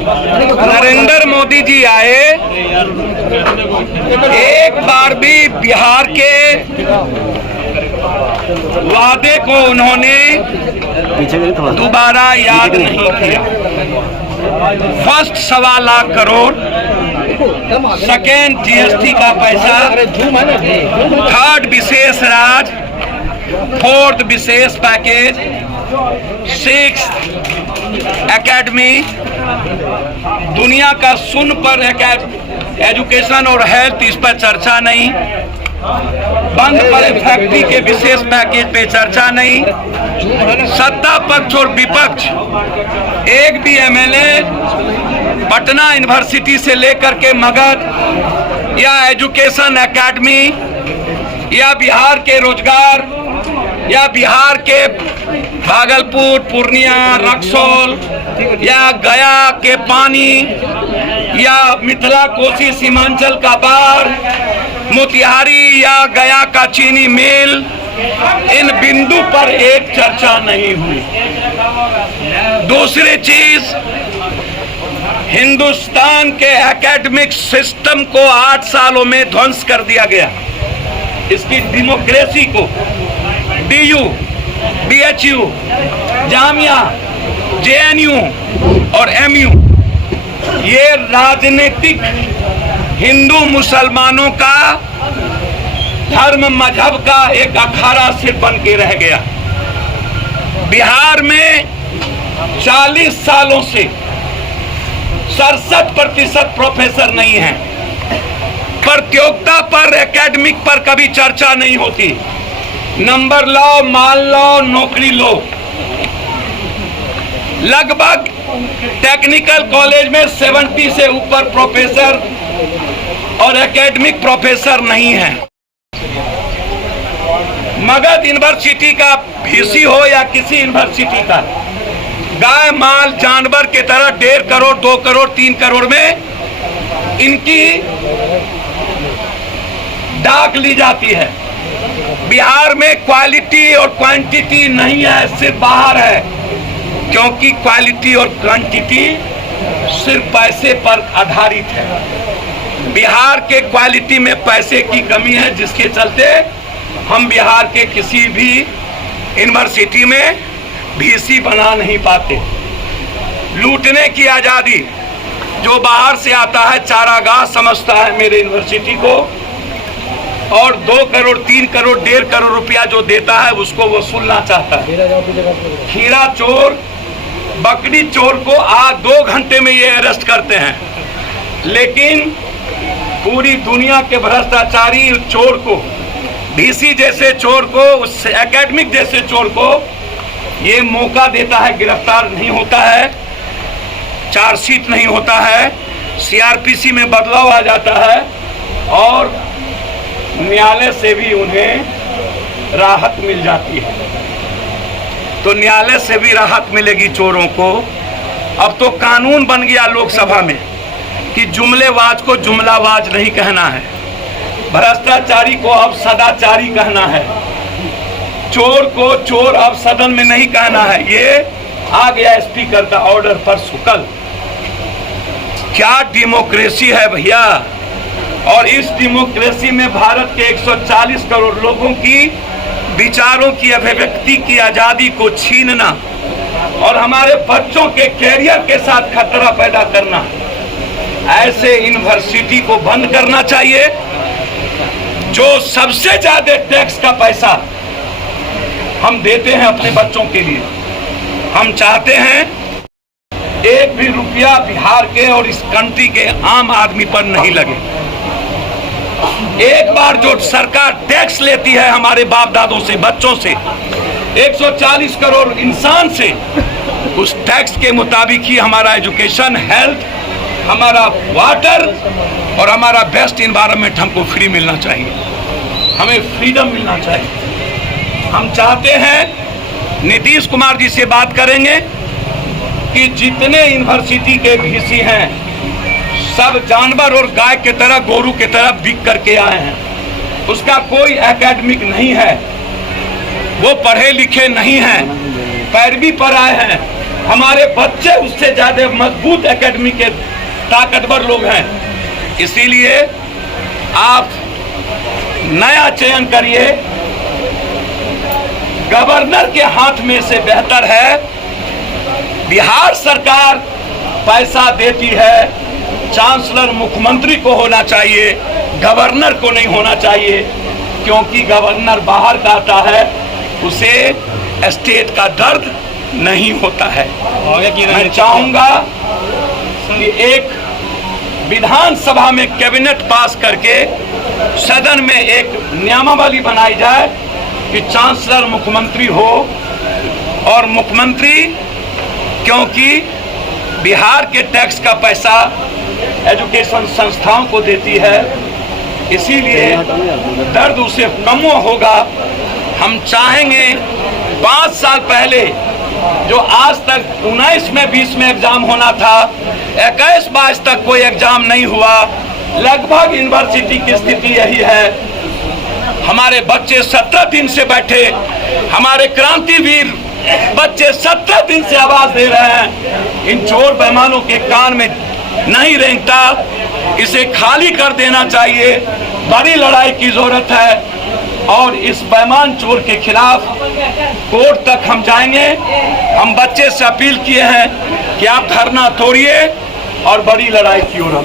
नरेंद्र मोदी जी आए, एक बार भी बिहार के वादे को उन्होंने दोबारा याद नहीं किया। First 1.25 lakh crore, second GST का पैसा, थर्ड विशेष राज, फोर्थ विशेष पैकेज, सिक्स एकेडमी, दुनिया का शून्य पर एजुकेशन और हेल्थ, इस पर चर्चा नहीं, बंद पड़े फैक्ट्री के विशेष पैकेज पे चर्चा नहीं, सत्ता पक्ष और विपक्ष एक भी एमएलए पटना यूनिवर्सिटी से लेकर के मगध या एजुकेशन एकेडमी या बिहार के रोजगार या बिहार के भागलपुर, पूर्णिया, रक्सौल या गया के पानी या मिथिला कोसी सीमांचल का बाढ़, मोतिहारी या गया का चीनी मिल, इन बिंदु पर एक चर्चा नहीं हुई। दूसरी चीज, हिंदुस्तान के एकेडमिक सिस्टम को 8 सालों में ध्वंस कर दिया गया। इसकी डेमोक्रेसी को डीयू, बीएचयू, जामिया, जेएनयू और एमयू, ये राजनीतिक हिंदू मुसलमानों का धर्म मजहब का एक अखाड़ा सिर्फ बन के रह गया। बिहार में 40 सालों से 67% प्रोफेसर नहीं हैं। प्रतियोगिता पर, एकेडमिक पर कभी चर्चा नहीं होती। नंबर लो, माल लो, नौकरी लो। लगभग टेक्निकल कॉलेज में 70 से ऊपर प्रोफेसर और एकेडमिक प्रोफेसर नहीं है। मगध यूनिवर्सिटी का वीसी हो या किसी यूनिवर्सिटी का, गाय माल जानवर के तरह 1.5 करोड़, 2 करोड़, 3 करोड़ में इनकी डाक ली जाती है। बिहार में क्वालिटी और क्वांटिटी नहीं है, सिर्फ बाहर है, क्योंकि क्वालिटी और क्वांटिटी सिर्फ पैसे पर आधारित है। बिहार के क्वालिटी में पैसे की कमी है, जिसके चलते हम बिहार के किसी भी यूनिवर्सिटी में वीसी बना नहीं पाते। लूटने की आजादी, जो बाहर से आता है चारागाह समझता है मेरे यूनिवर्सिटी को, और 2 करोड़, 3 करोड़, 1.5 करोड़ रुपया जो देता है उसको वसूलना चाहता है। खीरा चोर, बकरी चोर को 2 घंटे में ये अरेस्ट करते हैं, लेकिन पूरी दुनिया के भ्रष्टाचारी चोर को, वीसी जैसे चोर को, उस एकेडमिक जैसे चोर को ये मौका देता है, गिरफ्तार नहीं होता है, चार्जशीट नहीं होता है, सीआरपीसी में बदलाव आ जाता है और न्यायालय से भी उन्हें राहत मिल जाती है। तो न्यायालय से भी राहत मिलेगी चोरों को। अब तो कानून बन गया लोकसभा में कि जुमलेबाज को जुमलाबाज नहीं कहना है, भ्रष्टाचारी को अब सदाचारी कहना है, चोर को चोर अब सदन में नहीं कहना है। ये आ गया स्पीकर का ऑर्डर पर शुक्ल। क्या डेमोक्रेसी है भैया। और इस डेमोक्रेसी में भारत के 140 करोड़ लोगों की विचारों की अभिव्यक्ति की आजादी को छीनना और हमारे बच्चों के कैरियर के साथ खतरा पैदा करना, ऐसे यूनिवर्सिटी को बंद करना चाहिए। जो सबसे ज्यादा टैक्स का पैसा हम देते हैं अपने बच्चों के लिए, हम चाहते हैं एक भी रुपया बिहार के और इस कंट्री के आम आदमी पर नहीं लगे। एक बार जो सरकार टैक्स लेती है हमारे बाप दादों से, बच्चों से, 140 करोड़ इंसान से, उस टैक्स के मुताबिक ही हमारा एजुकेशन, हेल्थ, हमारा वाटर और हमारा बेस्ट इन्वायरमेंट हमको फ्री मिलना चाहिए। हमें फ्रीडम मिलना चाहिए। हम चाहते हैं, नीतीश कुमार जी से बात करेंगे कि जितने यूनिवर्सिटी के वीसी हैं सब जानवर और गाय के तरह, गोरू के तरह बिक करके आए हैं। उसका कोई एकेडमिक नहीं है, वो पढ़े लिखे नहीं हैं, पैरवी पर आए हैं। हमारे बच्चे उससे ज्यादा मजबूत एकेडमी के ताकतवर लोग हैं। इसीलिए आप नया चयन करिए। गवर्नर के हाथ में से बेहतर है, बिहार सरकार पैसा देती है, चांसलर मुख्यमंत्री को होना चाहिए, गवर्नर को नहीं होना चाहिए, क्योंकि गवर्नर बाहर का आता है, उसे स्टेट का दर्द नहीं होता है। मैं चाहूंगा कि एक विधानसभा में कैबिनेट पास करके सदन में एक नियमावली बनाई जाए कि चांसलर मुख्यमंत्री हो, और मुख्यमंत्री क्योंकि बिहार के टैक्स का पैसा एजुकेशन संस्थाओं को देती है, इसीलिए दर्द उसे कम होगा। हम चाहेंगे 5 साल पहले जो आज तक 19 में 20 में एग्जाम होना था, 21-22 तक कोई एग्जाम नहीं हुआ। लगभग यूनिवर्सिटी की स्थिति यही है। हमारे बच्चे 17 दिन से बैठे, हमारे क्रांतिवीर बच्चे 17 दिन से आवाज दे रहे हैं। इन चोर बेईमानों के कान में नहीं रेंगता, इसे खाली कर देना चाहिए। बड़ी लड़ाई की जरूरत है और इस बेईमान चोर के खिलाफ कोर्ट तक हम जाएंगे। हम बच्चे से अपील किए हैं कि आप धरना तोड़िए और बड़ी लड़ाई की ओर हम।